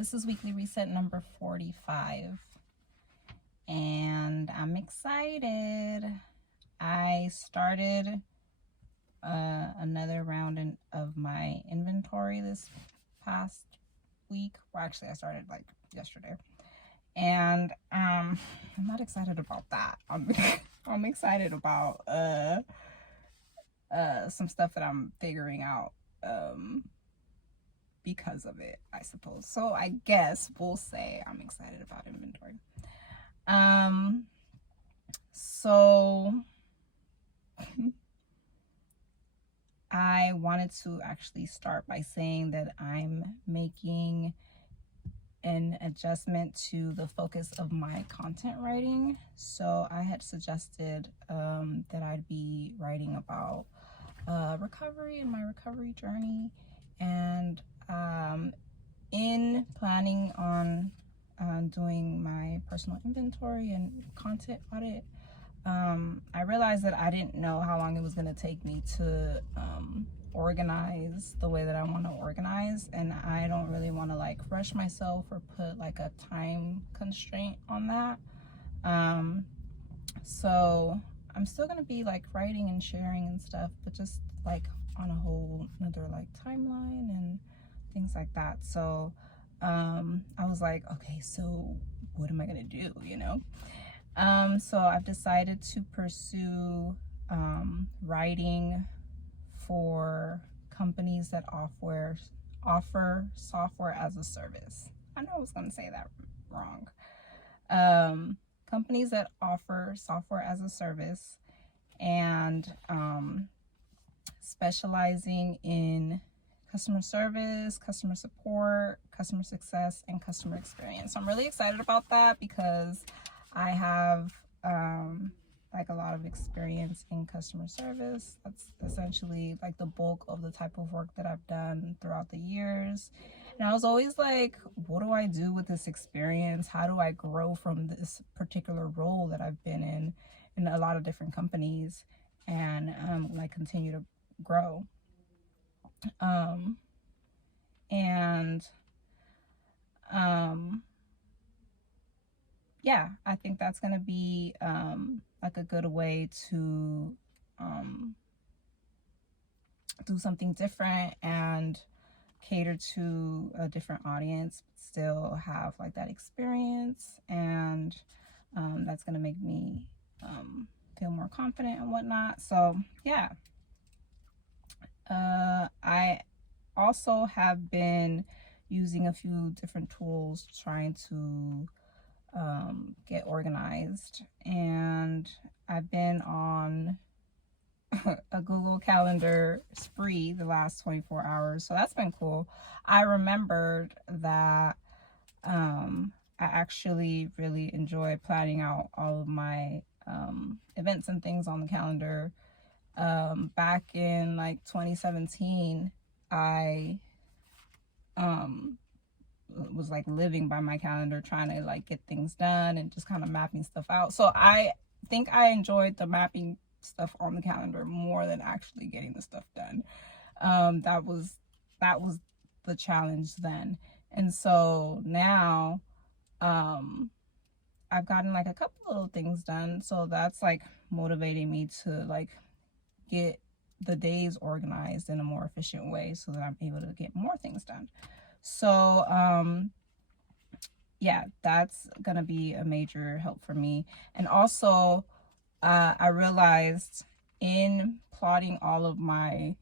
This is Weekly Reset number 45, and I'm excited. I started another round of my inventory this past week. Well, actually, I started like yesterday, and I'm not excited about that. I'm excited about some stuff that I'm figuring out because of it, I suppose. So I guess we'll say I'm excited about inventory. So I wanted to actually start by saying that I'm making an adjustment to the focus of my content writing. So I had suggested that I'd be writing about recovery and my recovery journey, and in planning on doing my personal inventory and content audit, I realized that I didn't know how long it was going to take me to organize the way that I want to organize, and I don't really want to like rush myself or put like a time constraint on that. So I'm still going to be like writing and sharing and stuff, but just like on a whole another like timeline and things like that. So I was like, okay, so what am I gonna do, so I've decided to pursue writing for companies that offer software as a service. I know I was gonna say that wrong. Companies that offer software as a service, and specializing in customer service, customer support, customer success, and customer experience. So I'm really excited about that because I have like a lot of experience in customer service. That's essentially like the bulk of the type of work that I've done throughout the years. And I was always like, what do I do with this experience? How do I grow from this particular role that I've been in a lot of different companies, and like continue to grow? Yeah, I think that's going to be like a good way to do something different and cater to a different audience, but still have like that experience, and that's going to make me feel more confident and whatnot. So yeah, I also have been using a few different tools trying to get organized, and I've been on a Google Calendar spree the last 24 hours, so that's been cool. I remembered that I actually really enjoy planning out all of my events and things on the calendar. Back in like 2017, I was like living by my calendar, trying to like get things done and just kind of mapping stuff out. So I think I enjoyed the mapping stuff on the calendar more than actually getting the stuff done. That was the challenge then. And so now I've gotten like a couple little things done, so that's like motivating me to like get the days organized in a more efficient way so that I'm able to get more things done. So yeah, that's gonna be a major help for me. And also I realized in plotting all of my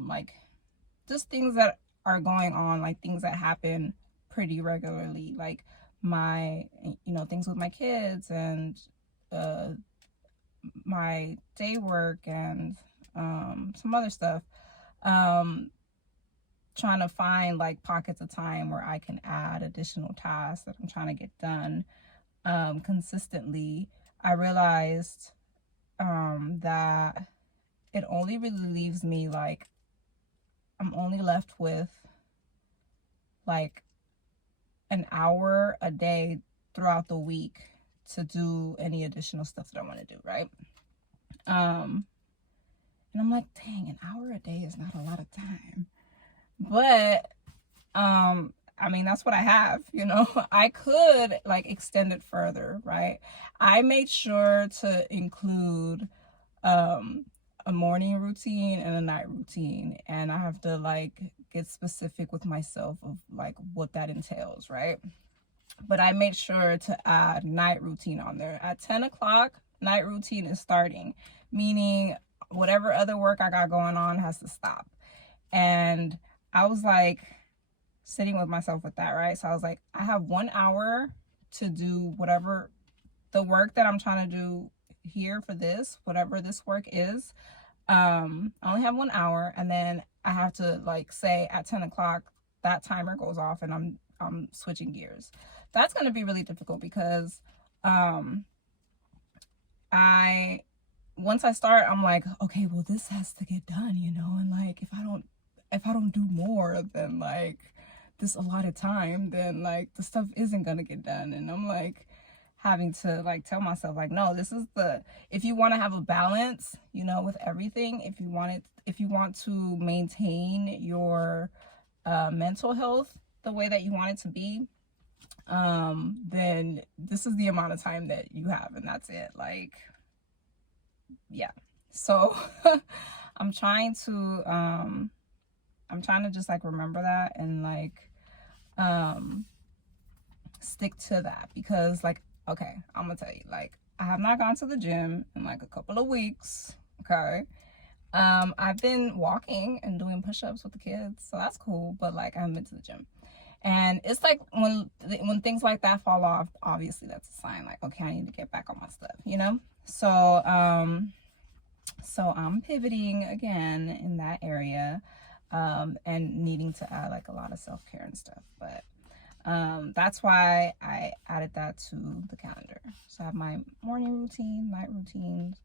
like just things that are going on, like things that happen pretty regularly, like my things with my kids and my day work and some other stuff, trying to find like pockets of time where I can add additional tasks that I'm trying to get done consistently. I realized that it only really leaves me like, I'm only left with like an hour a day throughout the week to do any additional stuff that I want to do, right? And I'm like, dang, an hour a day is not a lot of time. But I mean, that's what I have, you know. I could like extend it further, right? I made sure to include a morning routine and a night routine, and I have to like get specific with myself of like what that entails, right? But I made sure to add night routine on there. At 10 o'clock, night routine is starting, meaning whatever other work I got going on has to stop. And I was like sitting with myself with that, right? So I was like, I have 1 hour to do whatever the work that I'm trying to do here for this, whatever this work is. I only have 1 hour, and then I have to like say at 10 o'clock that timer goes off and I'm switching gears. That's going to be really difficult because once I start, I'm like, okay, well, this has to get done, you know, and like if I don't do more than like this allotted time, then like the stuff isn't gonna get done. And I'm like having to like tell myself like, no, this is if you want to have a balance, you know, with everything, if you want to maintain your mental health the way that you want it to be, then this is the amount of time that you have, and that's it. Like, yeah. So I'm trying to just like remember that and like stick to that, because like, okay, I'm gonna tell you, like, I have not gone to the gym in like a couple of weeks. Okay. I've been walking and doing push-ups with the kids, so that's cool, but like I haven't been to the gym. And it's like when things like that fall off, obviously that's a sign like, okay, I need to get back on my stuff, you know? So I'm pivoting again in that area, and needing to add like a lot of self-care and stuff. But that's why I added that to the calendar. So I have my morning routine, night routines.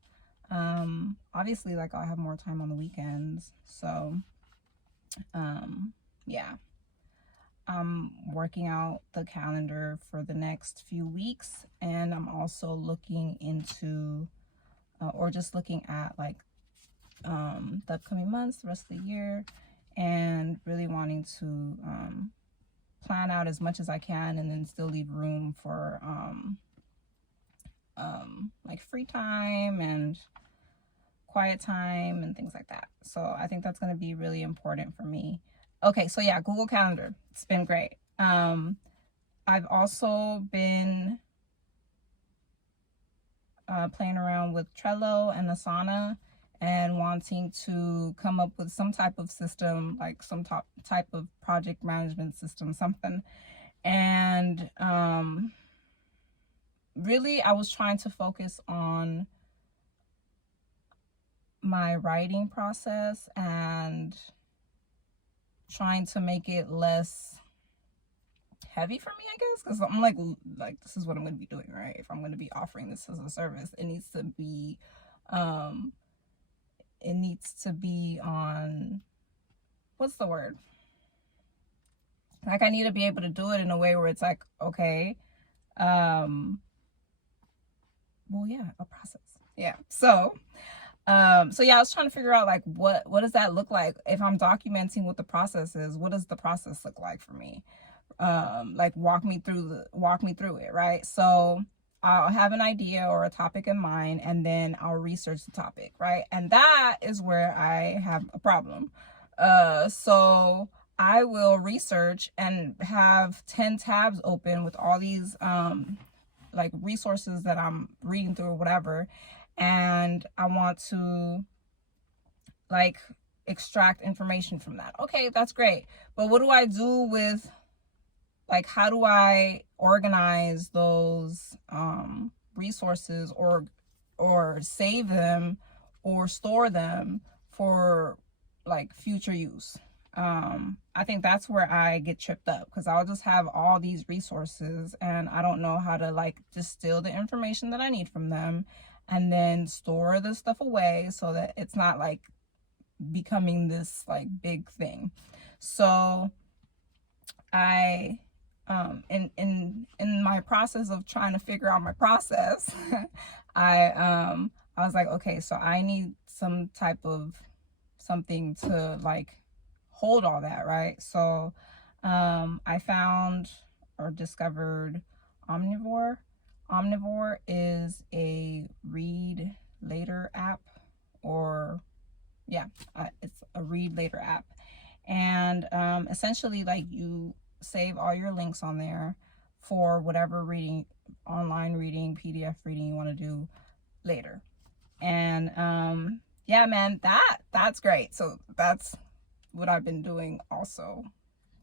Obviously, like, I'll have more time on the weekends. So yeah. I'm working out the calendar for the next few weeks, and I'm also looking into or just looking at like the upcoming months, the rest of the year, and really wanting to plan out as much as I can, and then still leave room for like free time and quiet time and things like that. So I think that's going to be really important for me. Okay, so yeah, Google Calendar. It's been great. I've also been playing around with Trello and Asana and wanting to come up with some type of system, like some type of project management system, something. And really, I was trying to focus on my writing process and trying to make it less heavy for me, I guess, because I'm like this is what I'm going to be doing, right? If I'm going to be offering this as a service, it needs to be on, what's the word? Like, I need to be able to do it in a way where it's like, okay, well, yeah, a process. Yeah. So yeah, I was trying to figure out like what does that look like if I'm documenting what the process is. What does the process look like for me? Like walk me through it, right? So I'll have an idea or a topic in mind, and then I'll research the topic, right? And that is where I have a problem. So I will research and have 10 tabs open with all these like resources that I'm reading through or whatever, and I want to like extract information from that. Okay, that's great. But what do I do with, like, how do I organize those resources or save them or store them for like future use? I think that's where I get tripped up, because I'll just have all these resources and I don't know how to like distill the information that I need from them and then store the stuff away so that it's not like becoming this like big thing. So I in my process of trying to figure out my process, I was like, okay, so I need some type of something to like hold all that, right? So I found or discovered Omnivore. Omnivore is a read later app, or yeah, it's a read later app. And essentially, like, you save all your links on there for whatever reading, online reading, PDF reading you want to do later. And yeah, man, that's great. So that's what I've been doing also.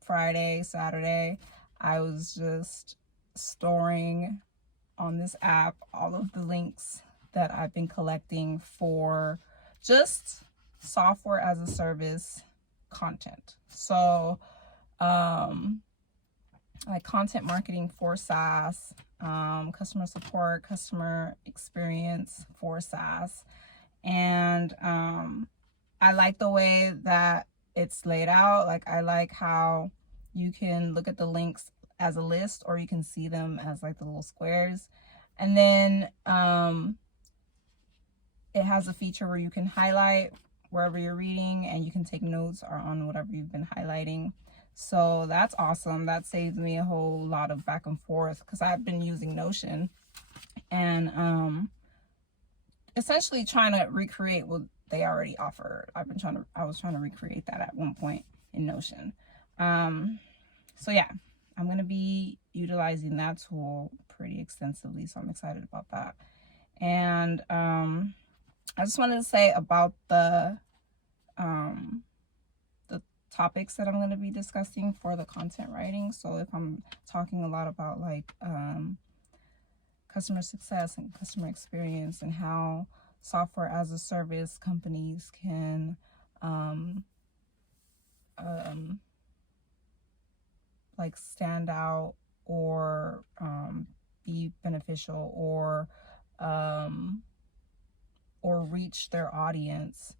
Friday, Saturday, I was just storing on this app all of the links that I've been collecting for just software as a service content. So like content marketing for SaaS, customer support, customer experience for SaaS. And I like the way that it's laid out. Like, I like how you can look at the links as a list, or you can see them as like the little squares. And then it has a feature where you can highlight wherever you're reading, and you can take notes or on whatever you've been highlighting. So that's awesome. That saves me a whole lot of back and forth, because I've been using Notion and essentially trying to recreate what they already offered. I was trying to recreate that at one point in Notion. So yeah, I'm going to be utilizing that tool pretty extensively. So I'm excited about that. And I just wanted to say about the topics that I'm going to be discussing for the content writing. So if I'm talking a lot about like customer success and customer experience, and how software as a service companies can like stand out, or be beneficial, or reach their audience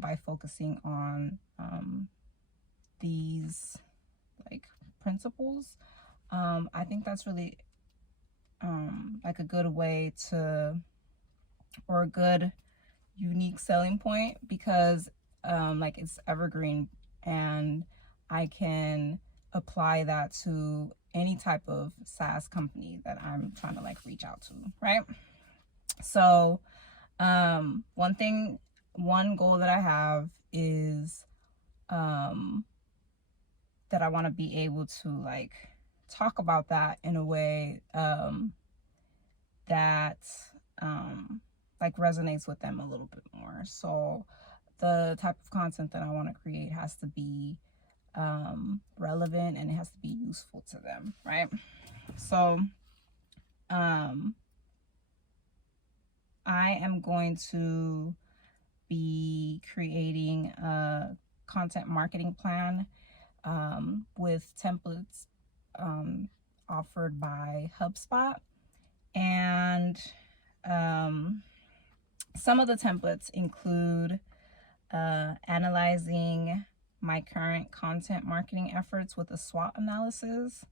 by focusing on these like principles. I think that's really like a good way to, or a good unique selling point, because like it's evergreen, and I can apply that to any type of SaaS company that I'm trying to like reach out to, right? So one goal that I have is that I want to be able to like talk about that in a way that like resonates with them a little bit more. So the type of content that I want to create has to be relevant, and it has to be useful to them, right? So I am going to be creating a content marketing plan with templates offered by HubSpot. And some of the templates include analyzing my current content marketing efforts with a SWOT analysis,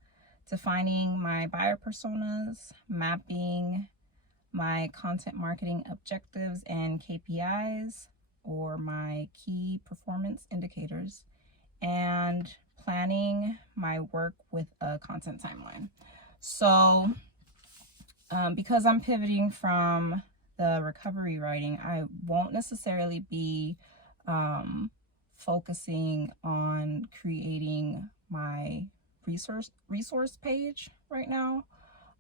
defining my buyer personas, mapping my content marketing objectives and KPIs, or my key performance indicators, and planning my work with a content timeline. So because I'm pivoting from the recovery writing, I won't necessarily be focusing on creating my resource page right now,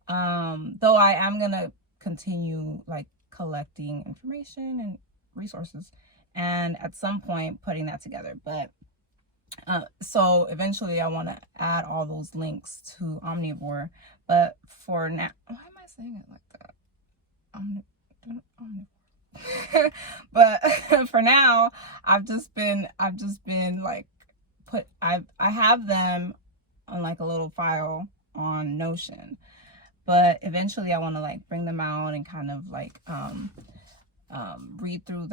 though I am gonna continue like collecting information and resources, and at some point putting that together. But so eventually I want to add all those links to Omnivore, but for now, why am I saying it like that? Omnivore. But for now, I've just been like I have them on like a little file on Notion, but eventually I want to like bring them out and kind of like read through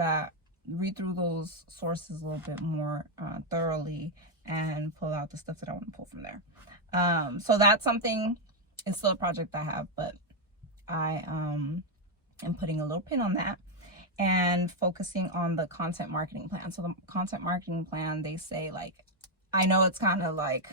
those sources a little bit more thoroughly, and pull out the stuff that I want to pull from there. So that's something, it's still a project I have, but I am putting a little pin on that and focusing on the content marketing plan. So the content marketing plan, they say, like, I know it's kind of like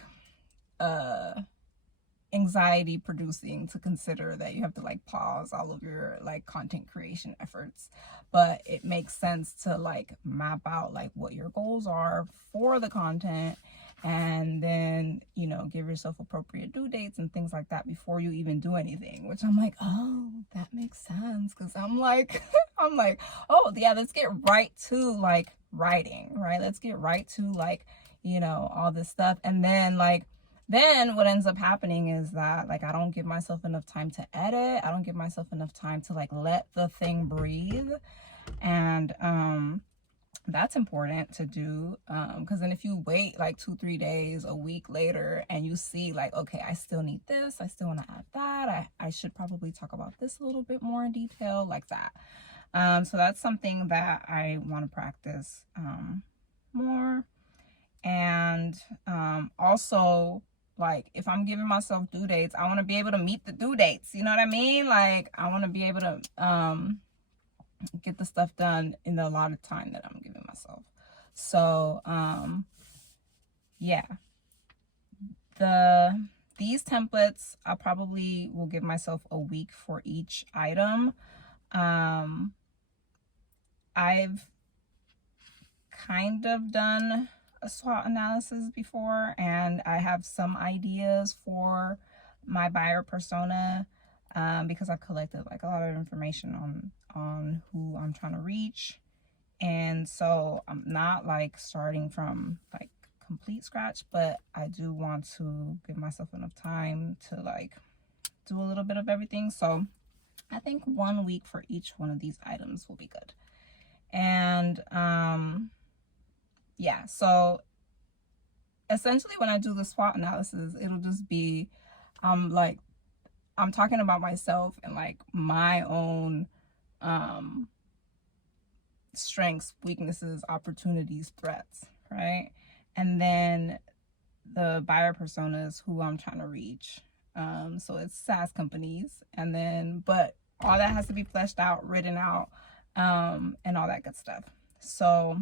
anxiety producing to consider that you have to like pause all of your like content creation efforts. But it makes sense to like map out like what your goals are for the content, and then, you know, give yourself appropriate due dates and things like that before you even do anything, which I'm like, oh, that makes sense. Because I'm like I'm like, oh yeah, let's get right to like writing, right? Let's get right to like, you know, all this stuff. And then like, then what ends up happening is that like I don't give myself enough time to edit. I don't give myself enough time to like let the thing breathe. And that's important to do, because then if you wait like 2-3 days, a week later, and you see like, okay, I still need this, I still want to add that, I should probably talk about this a little bit more in detail, like that. So that's something that I want to practice more. And also, like, if I'm giving myself due dates, I want to be able to meet the due dates. You know what I mean? Like, I want to be able to get the stuff done in the allotted time that I'm giving myself. So, yeah. These templates, I probably will give myself a week for each item. I've kind of done a SWOT analysis before, and I have some ideas for my buyer persona, because I've collected like a lot of information on who I'm trying to reach. And so I'm not like starting from like complete scratch, but I do want to give myself enough time to like do a little bit of everything. So I think 1 week for each one of these items will be good. And yeah, so essentially when I do the SWOT analysis, it'll just be like I'm talking about myself and like my own strengths, weaknesses, opportunities, threats, right? And then the buyer personas, who I'm trying to reach. So it's SaaS companies, and then, but all that has to be fleshed out, written out, and all that good stuff. So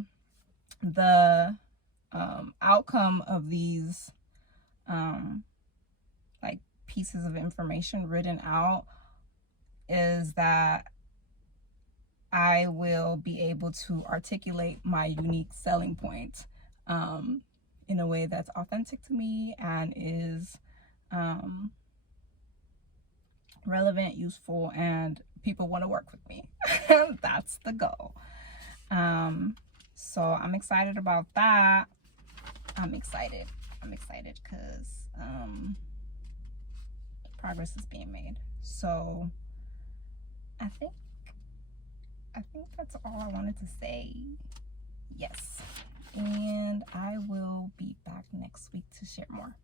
the outcome of these like pieces of information written out is that I will be able to articulate my unique selling point in a way that's authentic to me and is relevant, useful, and people want to work with me. That's the goal. So I'm excited about that. I'm excited because progress is being made. So I think that's all I wanted to say. Yes. And I will be back next week to share more.